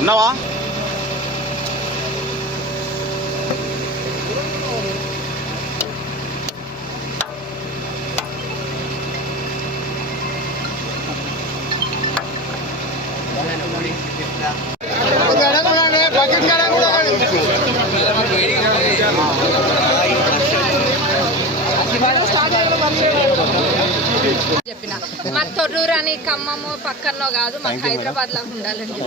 ఉన్నావా? చెప్పిన మాకు తొర్రూరు అని ఖమ్మము పక్కనో కాదు, మాకు హైదరాబాద్ లాగా ఉండాలండి.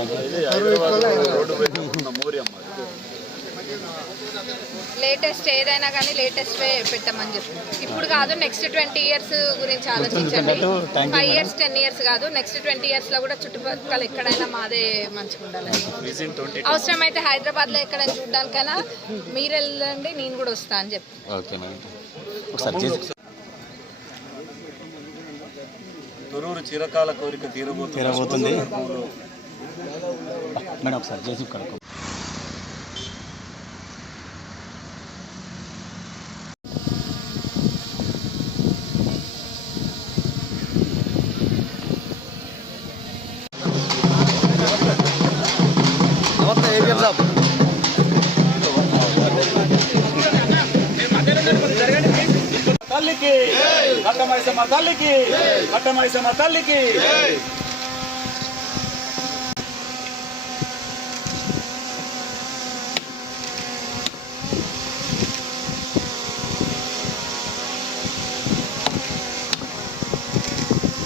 లేటెస్ట్ ఏదైనా కానీ లేటెస్ట్ పెట్టమని చెప్పి ఇప్పుడు కాదు, నెక్స్ట్ 20 years గురించి ఆలోచించండి. 5 years 10 years కాదు, నెక్స్ట్ 20 years లో కూడా చుట్టుపక్కల ఎక్కడైనా మాదే మంచిగా ఉండాలండి. అవసరమైతే హైదరాబాద్లో ఎక్కడైనా చూడడానికైనా మీరు వెళ్ళండి, నేను కూడా వస్తా అని చెప్పి. తొర్రూరు చిరకాల కోరిక తీరబోతుంది మేడం. ఒకసారి చేసి కడుకో. తల్లికి కట్టమైసమ్మ తల్లికి